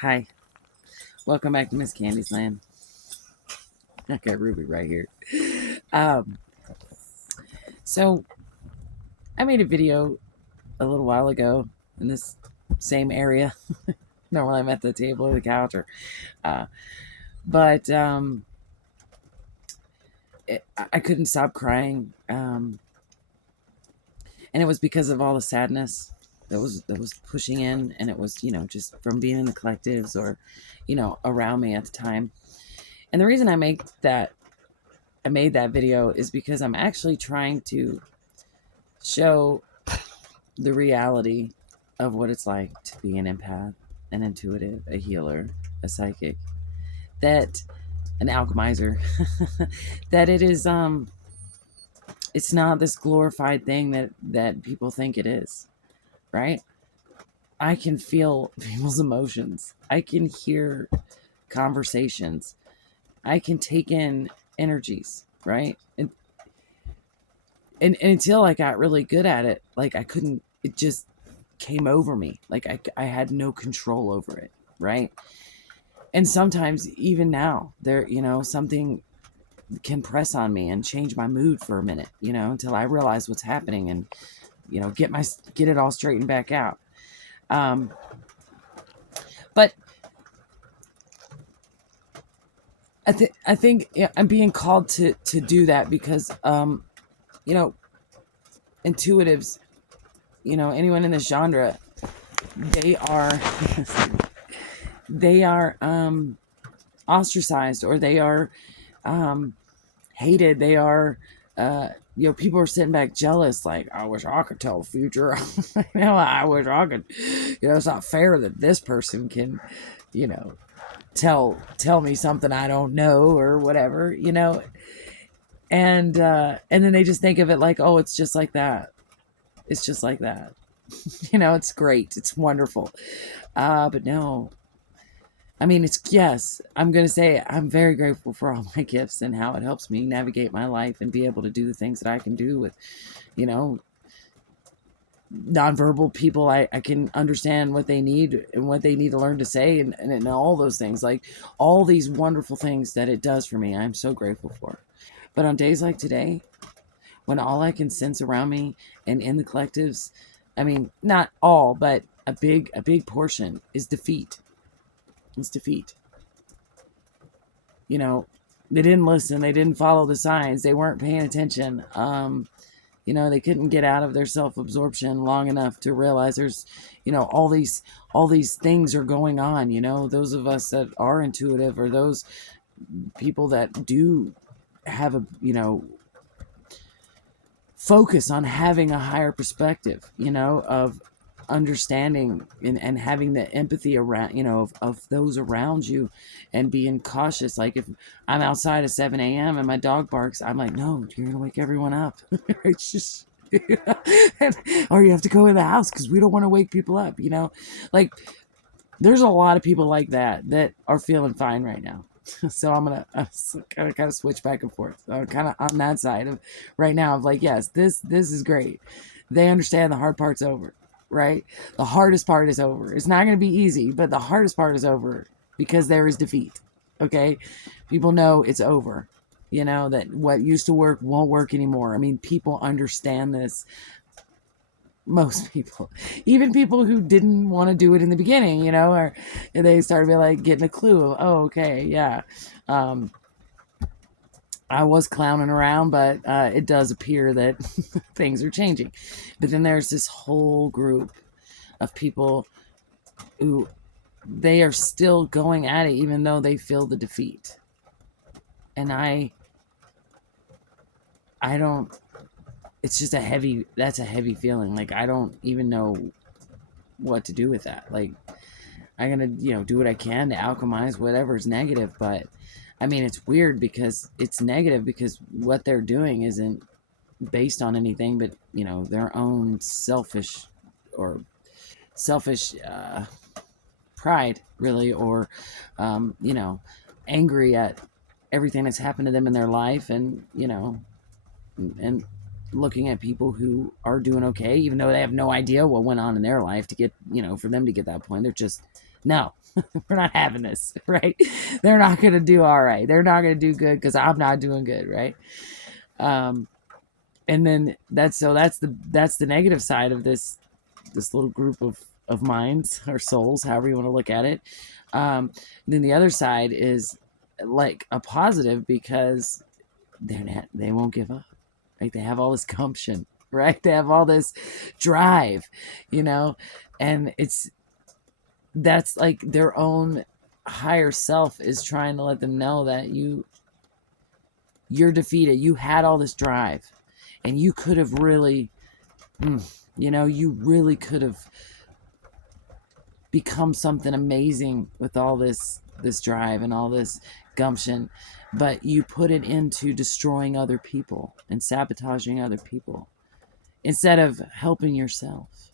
Hi, welcome back to Miss Candy's Land. I got Ruby right here. Um, so I made a video a little while ago in this same area. Normally I'm at the table or the couch, uh, but I couldn't stop crying, and it was because of all the sadness that was pushing in, and it was just from being in the collectives or around me at the time. And the reason I made that video is because I'm actually trying to show the reality of what it's like to be an empath, an intuitive, a healer, a psychic, that an alchemizer, that it's not this glorified thing that people think it is, right? I can feel people's emotions. I can hear conversations. I can take in energies, right? And until I got really good at it, like I couldn't, it just came over me. Like I had no control over it, right? And sometimes even now, something can press on me and change my mood for a minute, until I realize what's happening and, get it all straightened back out. But I think I'm being called to do that because, you know, intuitives, anyone in this genre, they are they are ostracized, or they are hated. They are people are sitting back jealous, like, I wish I could tell the future. I wish I could. It's not fair that this person can, you know tell me something I don't know, or whatever. And then they just think of it like, oh, it's just like that. It's just like that. It's great, it's wonderful. But no, I mean, yes, I'm going to say I'm very grateful for all my gifts and how it helps me navigate my life and be able to do the things that I can do with, you know, nonverbal people. I can understand what they need and what they need to learn to say, and all those things, like all these wonderful things that it does for me. I'm so grateful for. But on days like today, when all I can sense around me and in the collectives, I mean, not all, but a big portion is defeat. It's defeat. you know, they didn't listen. They didn't follow the signs. They weren't paying attention. They couldn't get out of their self-absorption long enough to realize there's, all these things are going on. Those of us that are intuitive, or those people that do have a, focus on having a higher perspective, of understanding and having the empathy around, of those around you, and being cautious. Like, if I'm outside at 7 a.m. and my dog barks, I'm like, no, you're gonna wake everyone up. It's just or you have to go in the house because we don't want to wake people up. Like, there's a lot of people like that are feeling fine right now. So I'm gonna kind of switch back and forth. Kind of on that side of right now of like, yes, this is great. They understand the hard part's over, right? The hardest part is over. It's not gonna be easy, but the hardest part is over because there is defeat. Okay, people know it's over. That what used to work won't work anymore. I mean, people understand this. Most people, even people who didn't want to do it in the beginning, or they started to be like getting a clue of, oh, okay, yeah, um, I was clowning around, but it does appear that things are changing. But then there's this whole group of people who, they are still going at it even though they feel the defeat. And I don't, it's just that's a heavy feeling. Like, I don't even know what to do with that. Like, I'm gonna, do what I can to alchemize whatever's negative. But I mean, it's weird because it's negative because what they're doing isn't based on anything but, their own selfish pride, really, or, angry at everything that's happened to them in their life, and looking at people who are doing okay, even though they have no idea what went on in their life to get, for them to get that point. They're just, no. We're not having this, right? They're not going to do all right. They're not going to do good because I'm not doing good, right? Um, and then that's the negative side of this little group of minds or souls, however you want to look at it. Then the other side is like a positive because they won't give up. Like they have all this gumption, right? They have all this drive, you know, and that's like their own higher self is trying to let them know that you're defeated. You had all this drive, and you could have really, you really could have become something amazing with all this drive and all this gumption, but you put it into destroying other people and sabotaging other people instead of helping yourself.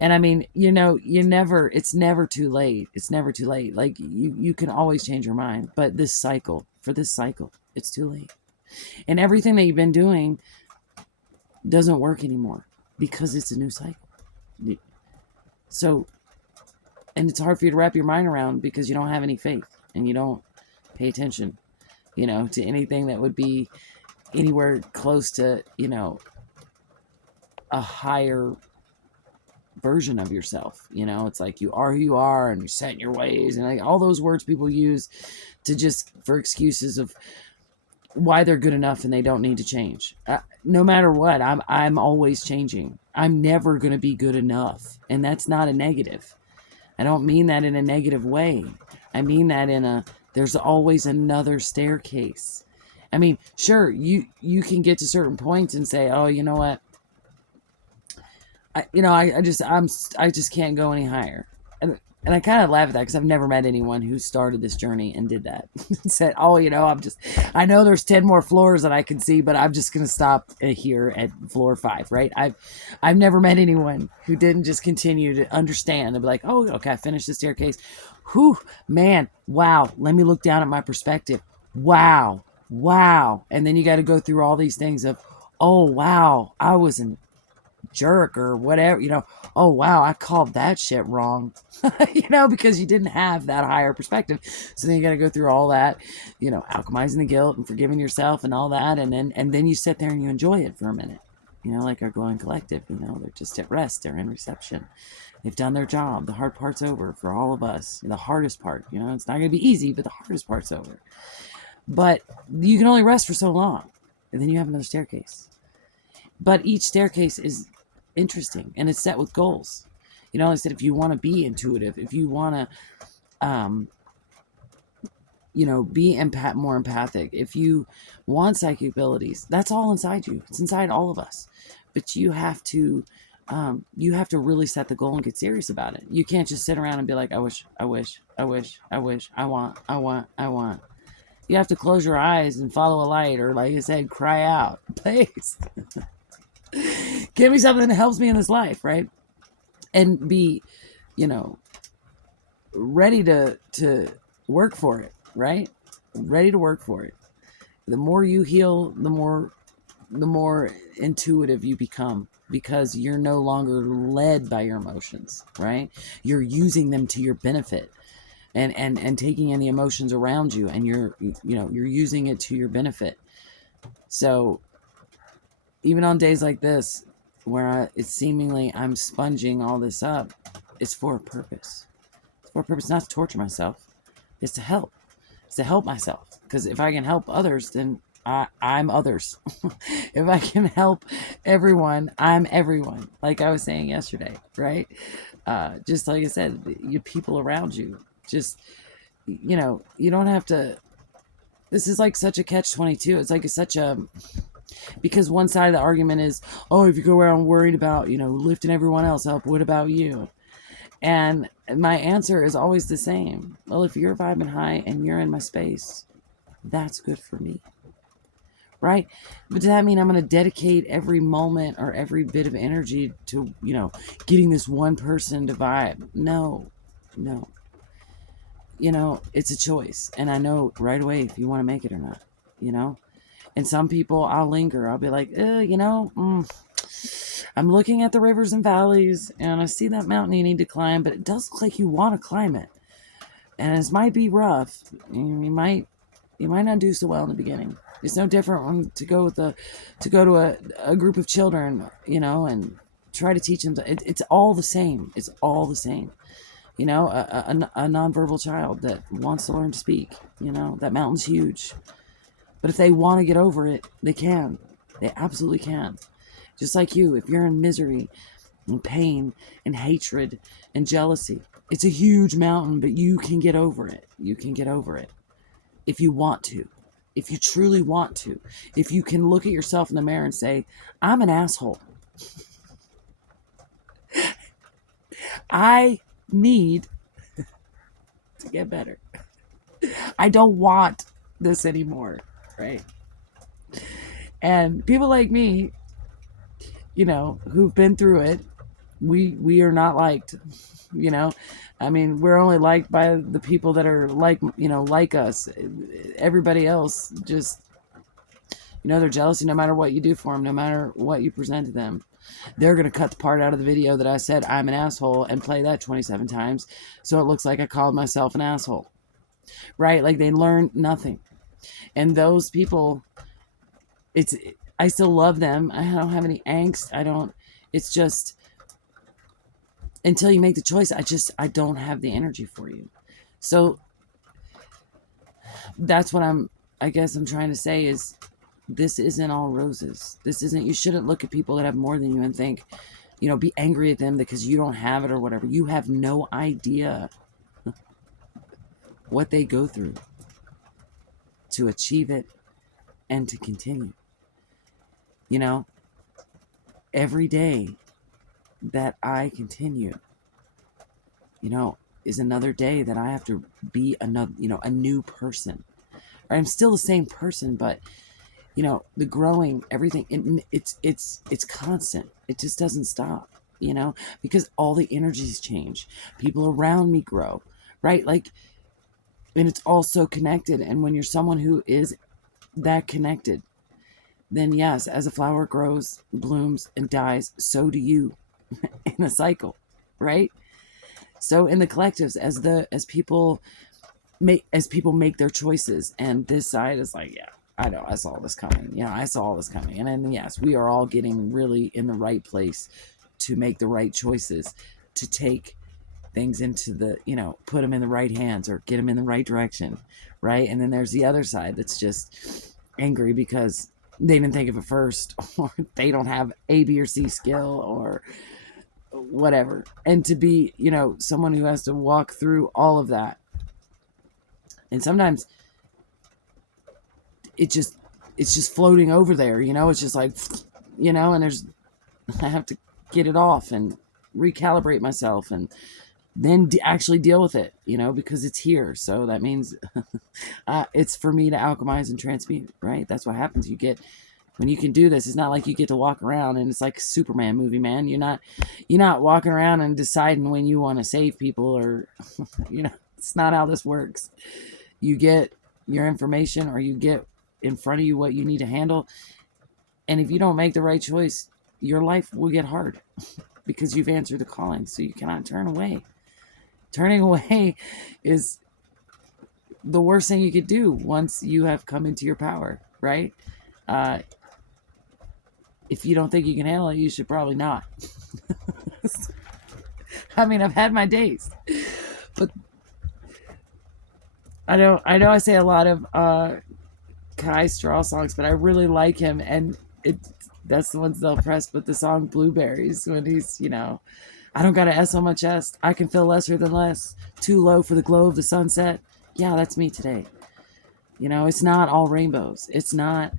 And I mean, it's never too late. It's never too late. Like you can always change your mind, but for this cycle, it's too late. And everything that you've been doing doesn't work anymore because it's a new cycle. So, and it's hard for you to wrap your mind around because you don't have any faith and you don't pay attention, to anything that would be anywhere close to, a higher version of yourself. It's like you are who you are and you're set in your ways and like all those words people use to just for excuses of why they're good enough and they don't need to change. No matter what, I'm always changing. I'm never going to be good enough, and that's not a negative. I don't mean that in a negative way. I mean that there's always another staircase. I mean, sure, you can get to certain points and say, oh, you know what? I just can't go any higher. And I kind of laugh at that because I've never met anyone who started this journey and did that. Said, oh, I know there's 10 more floors that I can see, but I'm just going to stop here at floor 5, right? I've never met anyone who didn't just continue to understand and be like, oh, okay, I finished the staircase. Whew, man, wow, let me look down at my perspective. Wow. And then you got to go through all these things of, oh, wow, I was an jerk or whatever, oh wow, I called that shit wrong, because you didn't have that higher perspective. So then you got to go through all that, alchemizing the guilt and forgiving yourself and all that, and then you sit there and you enjoy it for a minute, like our glowing collective, they're just at rest, they're in reception, they've done their job, the hard part's over for all of us, the hardest part, it's not going to be easy, but the hardest part's over. But you can only rest for so long, and then you have another staircase. But each staircase is interesting and it's set with goals. I said, if you want to be intuitive, if you want to, be more empathic, if you want psychic abilities, that's all inside you. It's inside all of us. But you have to really set the goal and get serious about it. You can't just sit around and be like, I wish, I want. You have to close your eyes and follow a light, or like I said, cry out, please. Give me something that helps me in this life, right? And be, ready to work for it, right? Ready to work for it. The more you heal, the more intuitive you become, because you're no longer led by your emotions, right? You're using them to your benefit. And taking in the emotions around you, and you're using it to your benefit. So even on days like this, where it's seemingly I'm sponging all this up, it's for a purpose. It's for a purpose, not to torture myself. It's to help. It's to help myself. Because if I can help others, then I'm others. If I can help everyone, I'm everyone. Like I was saying yesterday, right? Just like I said, you people around you. Just, you don't have to. This is like such a catch-22. It's like such a. Because one side of the argument is, oh, if you go around worried about, lifting everyone else up, what about you? And my answer is always the same. Well, if you're vibing high and you're in my space, that's good for me. Right? But does that mean I'm going to dedicate every moment or every bit of energy to, getting this one person to vibe? No. It's a choice. And I know right away if you want to make it or not, And some people, I'll linger. I'll be like, I'm looking at the rivers and valleys, and I see that mountain you need to climb, but it does look like you want to climb it. And this might be rough. You might not do so well in the beginning. It's no different when to go to a group of children, and try to teach them. It's all the same. It's all the same. A nonverbal child that wants to learn to speak. That mountain's huge. But if they want to get over it, they can. They absolutely can. Just like you, if you're in misery and pain and hatred and jealousy, it's a huge mountain, but you can get over it. You can get over it if you want to. If you truly want to. If you can look at yourself in the mirror and say, I'm an asshole. I need to get better. I don't want this anymore, right? And people like me, who've been through it, we are not liked. I mean, we're only liked by the people that are like us. Everybody else just, they're jealous no matter what you do for them, no matter what you present to them. They're going to cut the part out of the video that I said I'm an asshole and play that 27 times so it looks like I called myself an asshole. Right? Like they learn nothing. And those people, I still love them. I don't have any angst. It's just, until you make the choice, I don't have the energy for you. So that's what I guess I'm trying to say is, this isn't all roses. You shouldn't look at people that have more than you and think, be angry at them because you don't have it or whatever. You have no idea what they go through to achieve it and to continue. Every day that I continue, is another day that I have to be a new person. I'm still the same person, but the growing, everything, it's constant. It just doesn't stop, because all the energies change. People around me grow, right? And it's all so connected. And when you're someone who is that connected, then yes, as a flower grows, blooms, and dies, so do you in a cycle, right? So in the collectives, as people make their choices, and this side is like, yeah, I know, I saw this coming. I saw all this coming. And then, yes, we are all getting really in the right place to make the right choices, to take things into put them in the right hands or get them in the right direction, right? And then there's the other side that's just angry because they didn't think of it first, or they don't have A, B, or C skill, or whatever. And to be, someone who has to walk through all of that. And sometimes it's just floating over there, it's just like, and I have to get it off and recalibrate myself and then actually deal with it, because it's here. So that means it's for me to alchemize and transmute, right? That's what happens. When you can do this, it's not like you get to walk around and it's like a Superman movie, man. You're not walking around and deciding when you want to save people, or, it's not how this works. You get your information, or you get in front of you what you need to handle. And if you don't make the right choice, your life will get hard because you've answered the calling. So you cannot turn away. Turning away is the worst thing you could do once you have come into your power, right? If you don't think you can handle it, you should probably not. I mean, I've had my days, but I know I say a lot of Kai Straw songs, but I really like him, and that's the ones they'll press. But the song Blueberries, when he's, I don't got an S on my chest, I can feel lesser than less, too low for the glow of the sunset. Yeah, that's me today. It's not all rainbows. It's not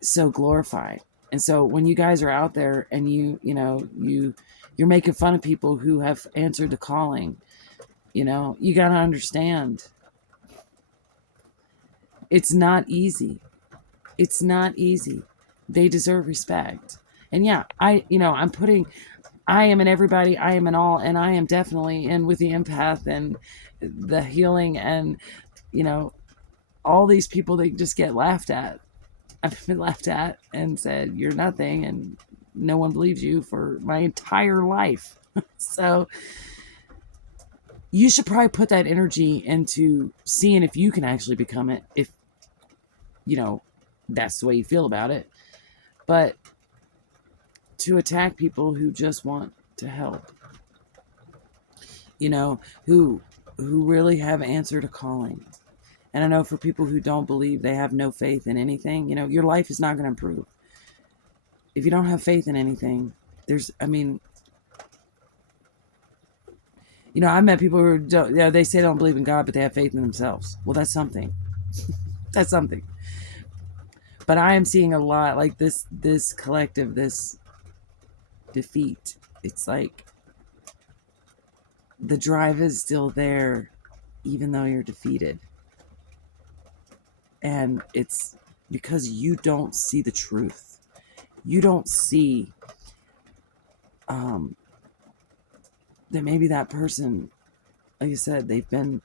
so glorified. And so when you guys are out there and you're making fun of people who have answered the calling, you got to understand, it's not easy. It's not easy. They deserve respect. And yeah, I am in everybody, I am in all, and I am definitely in with the empath and the healing, and all these people that just get laughed at. I've been laughed at and said, you're nothing, and no one believes you for my entire life. So you should probably put that energy into seeing if you can actually become it, if, you know, that's the way you feel about it. But to attack people who just want to help, you know, who really have answered a calling. And I know for people who don't believe, they have no faith in anything, you know, your life is not going to improve. If you don't have faith in anything, I mean, you know, I met people who don't, you know, they say they don't believe in God, but they have faith in themselves. Well, that's something. That's something. But I am seeing a lot like this collective, this defeat. It's like the drive is still there, even though you're defeated. And it's because you don't see the truth. You don't see that maybe that person, like I said, they've been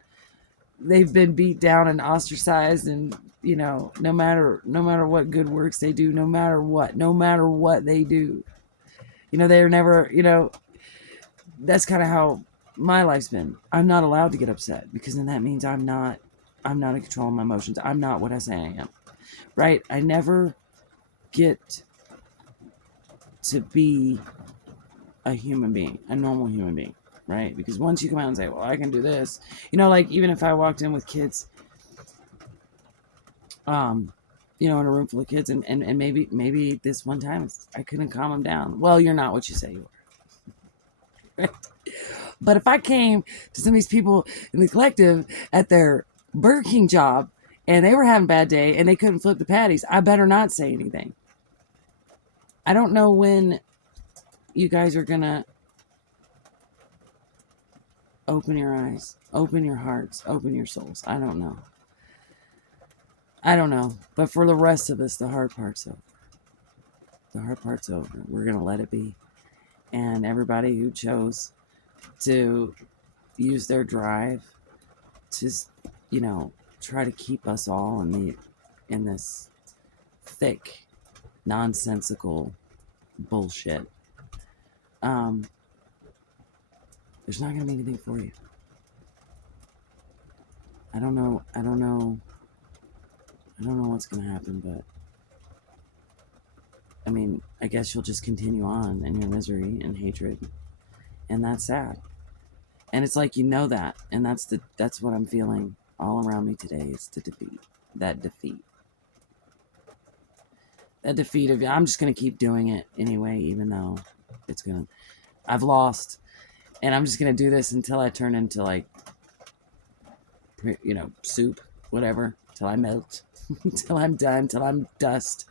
beat down and ostracized, and you know, no matter what good works they do, no matter what they do, you know, they're never, you know, that's kind of how my life's been. I'm not allowed to get upset, because then that means I'm not in control of my emotions. I'm not what I say I am, right? I never get to be a human being, a normal human being, right? Because once you come out and say, well, I can do this, you know, like even if I walked in with kids, you know, in a room full of kids, and maybe this one time I couldn't calm them down. Well, you're not what you say you are. Right? But if I came to some of these people in the collective at their Burger King job and they were having a bad day and they couldn't flip the patties, I better not say anything. I don't know when you guys are gonna open your eyes, open your hearts, open your souls. I don't know. But for the rest of us, the hard part's over. The hard part's over. We're going to let it be. And everybody who chose to use their drive to, you know, try to keep us all in this thick, nonsensical bullshit, there's not going to be anything for you. I don't know what's going to happen, but I mean, I guess you'll just continue on in your misery and hatred, and that's sad. And it's like, you know that, and that's what I'm feeling all around me today, is the defeat. That defeat of, I'm just gonna keep doing it anyway, even though I've lost, and I'm just gonna do this until I turn into, like, you know, soup, whatever, till I melt, till I'm done, till I'm dust.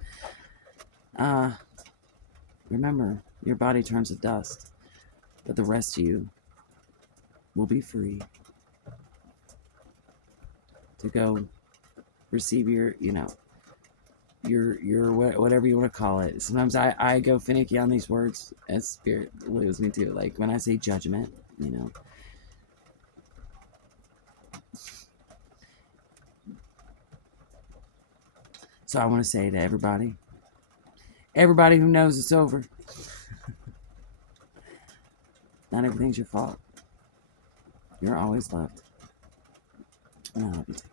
Remember, your body turns to dust, but the rest of you will be free to go receive your, you know, your whatever you want to call it. Sometimes I go finicky on these words, as Spirit leads me to. Like when I say judgment, you know. So I want to say to everybody who knows it's over, not everything's your fault. You're always loved. And I love you too.